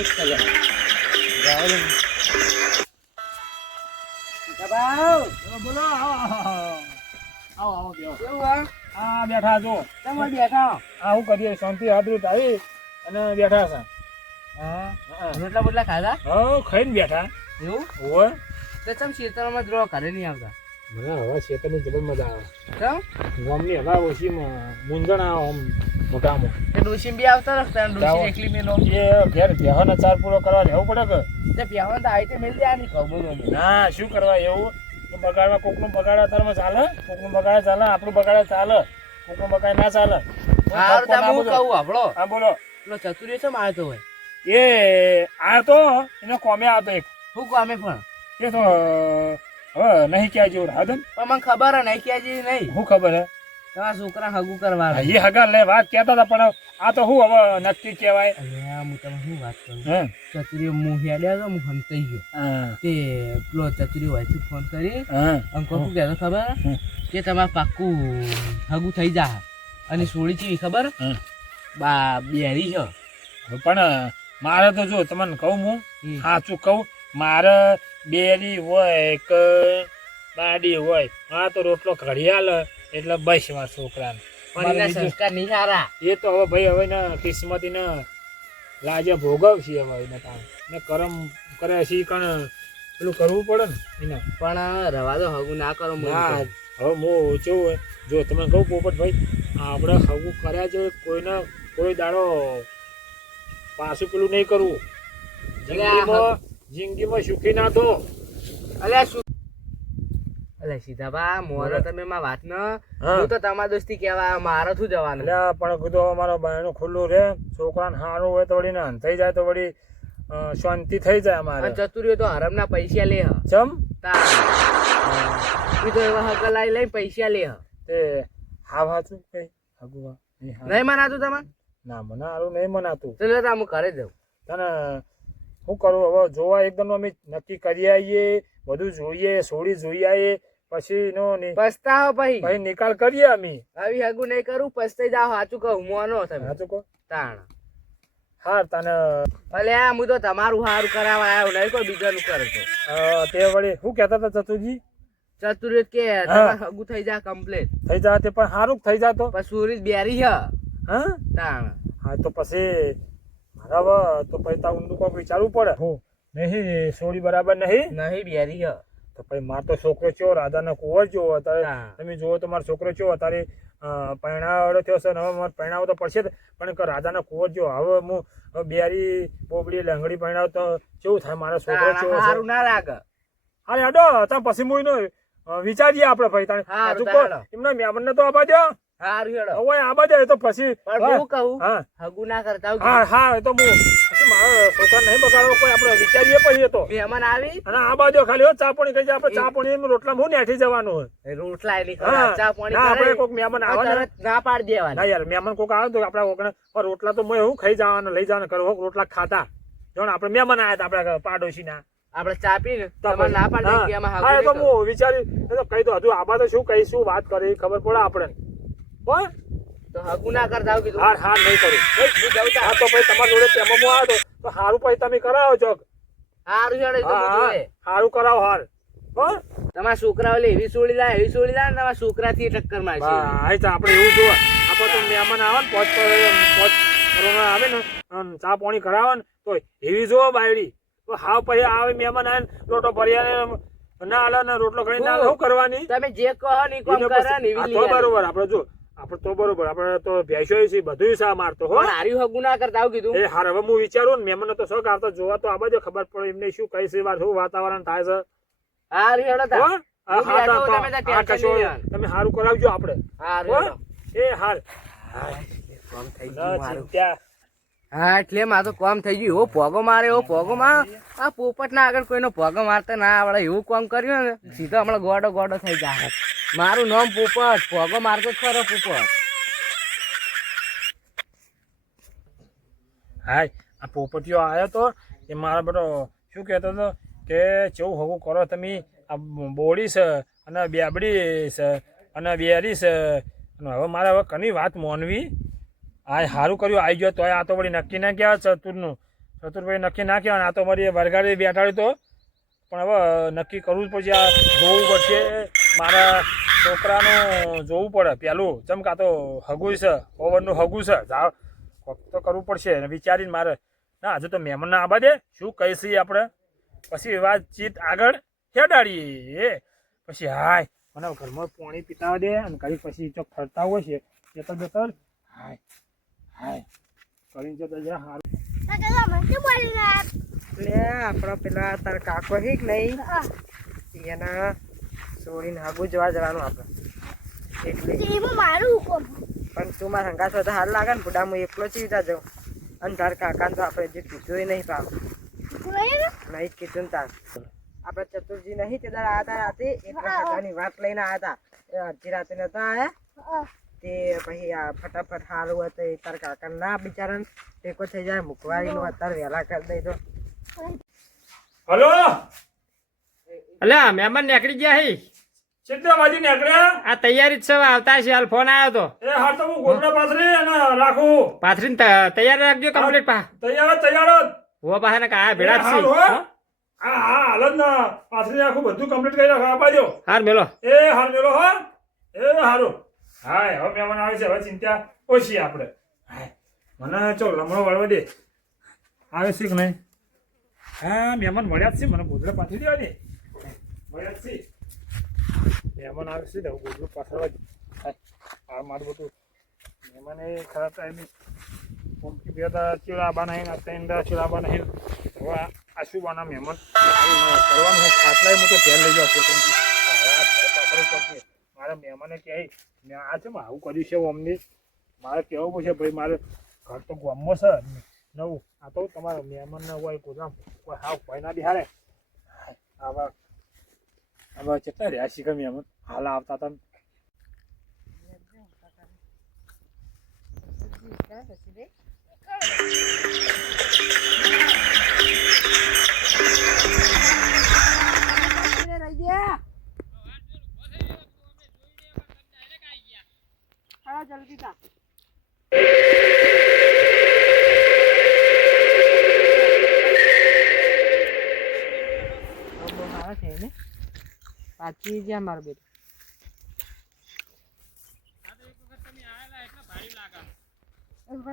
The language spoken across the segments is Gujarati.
બોલો આવો બેઠા છો હું કરીએ શાંતિ હાથરૂટ આવી અને બેઠા છે. રોટલા બોટલા ખાધા? ખાઈને બેઠા. એવું હોય તો ચમ શેતળમાં જ રહો, ઘરે નહીં આવતા? મને હવે ખેતરની જબર મજા આવે. ચમ ગામની હવા ઓછી મૂંઝણ આવે આમ મોટામાં. તે ડોશી બી આવતા રસ્તા ડોશી એકલી મેલો એ ઘેર બેહવાનો ચાર પૂરો કરવા જવું પડે કે તે પ્યાવાનું તો આઈતે મેલ દે આની ખબર ના શું કરવા એવું બગાડવા કોકનું બગાડા તારમાં ચાલે, કોકનું બગાડા ચાલે, આપણું બગાડા ચાલે, કોકનું બગાડ ના ચાલે. હારું તો હું કહું આપણો હા બોલો. પેલો ચતુર્ય છે માં આવ્યો હોય એ આ તો એનો કોમે આવતો એક શું કામે પણ એ તો હવે નહીં ક્યાં જેવું રાધન પણ મને ખબર હે નહીં ક્યાં જેવી નહીં. શું ખબર હે તમારા છોકરા હગું કરવા એ હગા લે વાત કહેતા હતા પણ આ તો શું હવે નક્કી કહેવાય. હું તમે શું વાત કરું હે ચતુર્ય હું હેડ્યા તો હું હંતાઈ ગયો તે પેલો ચતુર્ય વાયથી ફોન કરી અંકો શું કહેતો ખબર કે તમારે પાક્કું હગું થઈ જા અને સોળી ચીવી ખબર બા બેરી છે પણ મારે તો જો તમને કહું હું સાચું કહું મારે બેરી હોય કે બાડી હોય મારે તો રોટલો ઘડિયાળ એટલે બસ વાર છોકરાને પણ એના સંસ્કાર નહીં સારા. એ તો હવે ભાઈ હવે ને કિસ્મતી ને લાજે ભોગવશે હવે એને કામ ને કરમ કરે છે કણ પેલું કરવું પડે ને એને. પણ રવા દો હગું ના કરો. ના હવે હું કેવું હોય જો તમે કહું પોપટભાઈ આપણે હગું કર્યા છે કોઈને કોઈ દાડો પાછું પેલું નહીં કરવું. જિંદગીમાં સુખી ના થો. અલ્યા શું અલે સીધાબા મોરો તમે માં વાત ન હું તો તમારા દોસ્તી કહેવા મારે શું જવાનું. એટલે પણ કીધું અમારો બાયણું ખુલ્લું રહે છોકરાને સારું હોય તો વળી ને થઈ જાય તો વળી શાંતિ થઈ જાય અમારે. ચતુર્યો તો હરમના પૈસા લે ચમ તો એવા હગા લઈ પૈસા લે તે હા વાંચું કઈ હગુવા નહીં મનાતું તમે? ના મને સારું નહીં મનાતું. ચલો હું ઘરે જાઉં. તને શું કરું હવે જોવા એકદમ અમે નક્કી કરી આવીએ બધું જોઈએ સોળી જોઈ આવીએ પછી નો પસ્તાવો ભાઈ નિકાલ કરીએ અમે. આવી હગું નહીં કરું પસ્તાઈ જાવ. સાચું કહું મોનો તમે સાચું કહો તાણ હાર તને અલે હું તો તમારું સારું કરાવવા આવ્યો નહીં કોઈ બીજાનું કરતો. તે વળી શું કહેતા હતા ચતુરજી? ચતુર્ય કે હગું થઈ જાય કમ્પ્લીટ થઈ જાય તે પણ સારું થઈ જાય તો પછી સુરીજ બેરી હ હા તાણ હા તો પછી મારા તો પછી તા ઊંડું કોઈક વિચારવું પડે. હું નહીં સોળી બરાબર નહીં બેરી હ તો પછી મારો તો છોકરો ચો રાધાનો કુંવર જેવો અત્યારે તમે જુઓ તો મારો છોકરો ચો અત્યારે પરણાવડો થયો છે ને હવે મારે પરણાવો તો પડશે પણ રાધાનો કુંવર જેવો હવે હું બેરી બોબડી લંગડી પરણાવ તો કેવું થાય મારો છોકરો ચેવો સારું ના લાગે. અરે અડો તમે પછી હું વિચારીએ આપણે ભાઈ તાણે એમના મેમનને તો આબા દો હવે આબા દે તો પછી હું કહું હગું ના કરતા હા એ તો હું પછી મારા છોકરા નહીં બગાડવો કોઈ આપણે વિચારીએ પછી તો મહેમાન આવી અને આબા દો ખાલી ચા પાણી થઈ જાય આપણે ચા પાણી રોટલા હું નેઠી જવાનું હોય રોટલા ચા પાણી આપણે કોઈક મહેમાન આવે ના પાડી દેવાના. ના યાર મહેમાન કોઈક આવે તો આપડા કોકને રોટલા તો હું ખાઈ જવાનું લઈ જવાનું કરો રોટલા ખાતા જો આપણે મહેમાન આવ્યા હતા આપડા પાડોશી ના આપણે ચા પીને ના પાડી તો હું વિચારી કઈ તો હજુ આબા તો શું કઈ શું વાત કરી ખબર પડે આપણે તો હગું ના કરતા કીધું હાર હાર નહીં કરું હા તો પછી તમારા જોડે તેમાં હું આવ્યો તો સારું પછી તમે કરાવો છો સારું કરાવો હાર તમારા છોકરાઓ એવી સોળી લાય ને તમારા છોકરા થી ટક્કર મારશે. આપણે એવું જોવા આપણે તો મહેમાન આવે ને પોચ આવે ને ચા પાણી કરાવે ને તો એવી જોવો બાયડી તો હા પછી આવે મહેમાન આવે ને લોટો ભર્યા ના હાલે ને રોટલો ઘણી ના શું કરવાની તમે જે કહો ને કોમ કરે ને એવી બરોબર આપણે જો આપણે તો બરોબર આપણે તો ભેંસો છે બધું સા મારતો હો હાર્યું હગું ના કરતા આવું કીધું. એ હાર હવે હું વિચારું ને મહેમાન તો શોખ આવતો જોવા તો આ બાજુ ખબર પડે એમને શું કઈ છે વાત શું વાતાવરણ થાય છે. તમે સારું કરાવજો આપણે એ હાલ હા એટલે માં તો કોમ થઈ ગયું એવો પોગો મારે આ પોપટ ના આગળ કોઈનો પોગો મારતા ના આવડે એવું કામ કર્યું ને સીધો હમણાં ગોડો થઈ જાય. મારું નામ પોપટ પોગો મારતો જ ખરો પોપટ. હા આ પોપટીયો આવ્યો તો એ મારા બેટો શું કહેતો હતો કે કેવું હગું કરો તમે આ બોડી છે અને બેબડી છે અને બેરી છે અને હવે મારે હવે કની વાત મોનવી આ સારું કર્યું આવી ગયો તોય આ તો વળી નક્કી ના કહેવાય ચતુરનું ચતુરભાઈ નક્કી ના કહેવાય આ તો મારી વરગાડી બેઠાડી તો પણ હવે નક્કી કરવું જ પડશે આ જોવું પડશે મારા છોકરાનું જોવું પડે પહેલું જેમ કાં તો હગું છે ઓવરનું હગું છે તો કરવું પડશે અને વિચારીને મારે ના હજુ તો મહેમાન ના આબા દે શું કહીશી આપણે પછી વાતચીત આગળ હેડાડીએ પછી હાય મને ઘરમાં પાણી પીતા દે અને કરી પછી ચોક ફરતા હોય છે બેતર બેતર હાય હાય કરીને જતા જ્યાં સારું એટલે આપણા પેલા તાર કાકો હીક નહીં એના છોડીને હાગું જવા જવાનું આપણે એટલે પણ તું મારા હંગાસ તો હાલ લાગે ને બુડા હું એકલો ચીવતા જાઉં અને તાર કાકાને તો આપણે જે કીધું નહીં પાવ નહીં જ કીધું ને તાર આપણે ચતુરજી નહીં તે દાડા આવ્યા હતા રાતે એટલે બધાની વાત લઈને આવ્યા હતા અડધી રાતે નતા આવ્યા તે પછી આ ફટાફટ સારું હતું તાર કાકા ના બિચારાને ટેકો થઈ જાય મૂકવાડીનું અત્યારે વહેલા કરી દઈ તો હલો અલ્યા મહેમાન નીકળી ગયા હે કેટલા વાગે નીકળ્યા આ તૈયારી જ છે આવતા છે હાલ ફોન આવ્યો તો એ હા તો હું ગોદડા પાથરી અને રાખું પાથરીને તૈયાર રાખજો કમ્પ્લીટ પા તૈયાર હો પાસે કાયા ભેળા જ છે હા હા હાલ જ ના પાથરી રાખું બધું કમ્પ્લીટ કરી રાખો આપાજો હાર મેલો એ હાર મેલો હા એ હારું હાય હવે મહેમાન આવે છે હવે ચિંતા ઓછી આપણે હાય મને ચો લમણો વળવા દે આવે છે કે નહીં હા મહેમાન મળ્યા જ છે મને ગોદડા પાથરી દેવા દે મળ્યા જ છે મહેમાન આવે છે ને ગોદડું પાથરવા દે આ મારું બધું મહેમાન એ ખરા ટાઈમે પંપકી બેતા ચીડાબા નહીં ત્રણ ચીડાબા નહીં હવે આ શું બાના મહેમાન કરવાનું હું ખાટલાય હું તો ધ્યાન લઈ જાઉં છું મારા મહેમાને કહે આ છે આવું કર્યું છે અમને મારે કહેવું પડશે ભાઈ મારે ઘર તો ગામમાં છે નવું આ તો તમારા મહેમાનને હોય ગોદામ કોઈ હાવ કોઈ ના બિહારે આવા હવે કેટલા રહ્યા શીખે મહેમાન હાલ આવતા હતા જલ્દી તા પાછી જ્યાં મારું બેટું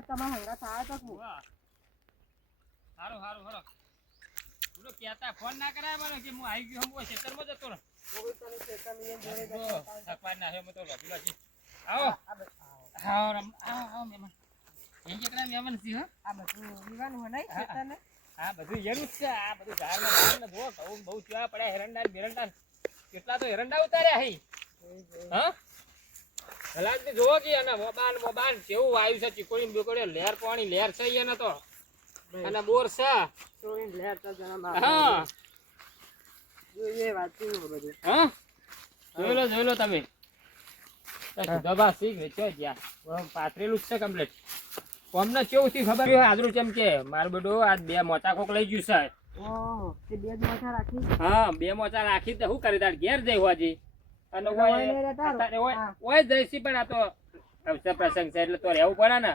તમારા હંગા થાય તો હારું હારું હરો પૂરો કહેતા ફોન ના કરાય મને કે હું આવી ગયો હું ખેતરમાં જતો રહો થકવાડ ના હું તો લોભી લાગી આવો આવો રમ આવો મહેમાન એ કેટલા મહેમાન છે હો આ બધું વિવાનું હોય નહીં ખેતરને આ બધું એનું જ છે આ બધું ઝાડમાં જો ઘઉં બહુ ચા પડ્યા હેરંડા બેરંડા કેટલા તો હેરંડા ઉતાર્યા હે હા કલાક ને જોવો કે અને મોબાન કેવું વાયુ છે ચીકોડી બેકોડી લહેર પાણી લહેર છે એને તો અને બોર છે છોડીને લહેર તો જણા હા એ વાત છે બધું હા જોઈ લો તમે દબા શીખ છે જ્યાં પાથરેલું જ છે કમ્પ્લીટ અમને કેવું થી ખબર હાજરું કેમ કે મારું બેટું આજ 2 મોચા કોક લઈ ગયું છે ઓહો તે 2 મોચા રાખી હા 2 મોચા રાખી તો શું કરી તાર ઘેર જઈ હોજી અને ઓય જઈશી પણ આ તો અવસર પ્રસંગ છે એટલે તો રહેવું પડે ને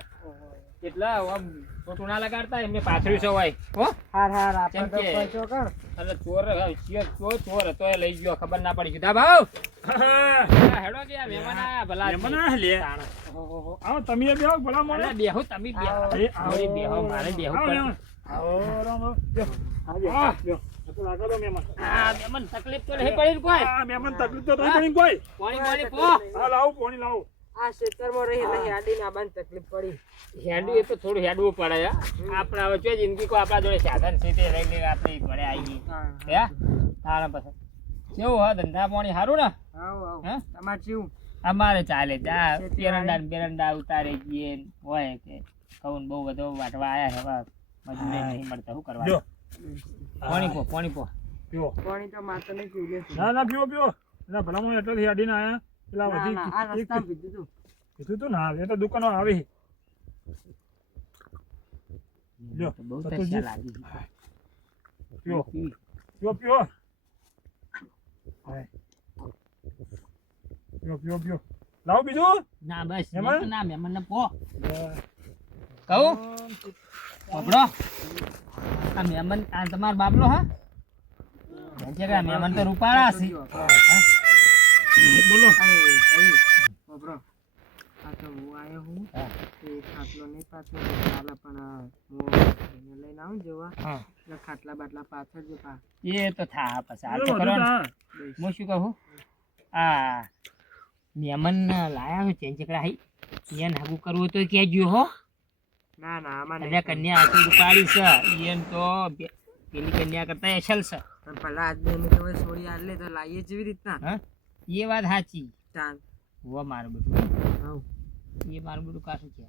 એટલે આમ ખોટું ના લગાડતા એમને પાથર્યું છે હોય હો હાર કેમ આપણે કે પહોંચો કણ એટલે ચોર હતો એ લઈ ગયો ખબર ના પડી કીધા ભાવ હેડો કે મહેમાન આયા ભલા મહેમાન લે આવો તમે બેહો ભલા મને બેહો તમે બેહો મારે બેહો આવો રામ જો હા જો તો રાખો તો મહેમાન મહેમાન તકલીફ તો નહીં પડી કોઈ મહેમાન તકલીફ તો નહીં પડી કોઈ પાણી પો હા લાવો પાણી લાવો આ ખેતરમાં રહી એટલે હેડીને આબાને તકલીફ પડી હેડવું એ તો થોડું હેડવું પડે આપણે હવે જો જિંદગી કોઈ આપણા જોડે સાધન છે તે લઈને આપણે ઘરે આવી ગઈ હે તારા પછી કેવું હા ધંધા પાણી સારું ને હે તમારે કેવું અમારે ચાલે જા પેરંડા ને બેરંડા ઉતારે ગઈએ હોય કે કઉન બહુ બધો વાટવા આયા હવે મજૂરી નહીં મળતા શું કરવા પાણી પો પીવો પાણી તો માત્ર નહીં પીવું ના પીવો ના ભલા મને એટલે હેડીને આયા પેલા વધી આ રસ્તા કીધું તું ના એ તો દુકાનો આવી લ્યો બહુ તો તરસ્યા લાગી પીવો લાવો બીજું ના બસ મહેમાન? ના મહેમાન ને પો કહું પકડો આ મહેમાન આ તમારો બાબલો હા કે આ મહેમાન તો રૂપાળા છે બોલો બબરો આ તો હું આવ્યો હું તે ખાટલો નહીં પાછો ચાલે પણ હું એને લઈને આવું જોવા હા એટલે ખાટલા બાટલા પાછળ જો પા એ તો થા પછી આ તો કરવાનું હું શું કહું આ મહેમાન લાયા છે ચેંચકડા હઈ એને હાગું કરવું તો કહેજો હો ના ના આમાં એટલે કન્યા આખી રૂપાળી છે એને તો પેલી કન્યા કરતા એસલ છે પણ પેલા આજ બેન તો હવે છોડી આલે તો લાવીએ જેવી રીતના હા એ વાત સાચી ચાલ હોવા મારું બધું આવ એ મારું બધું કાશું છે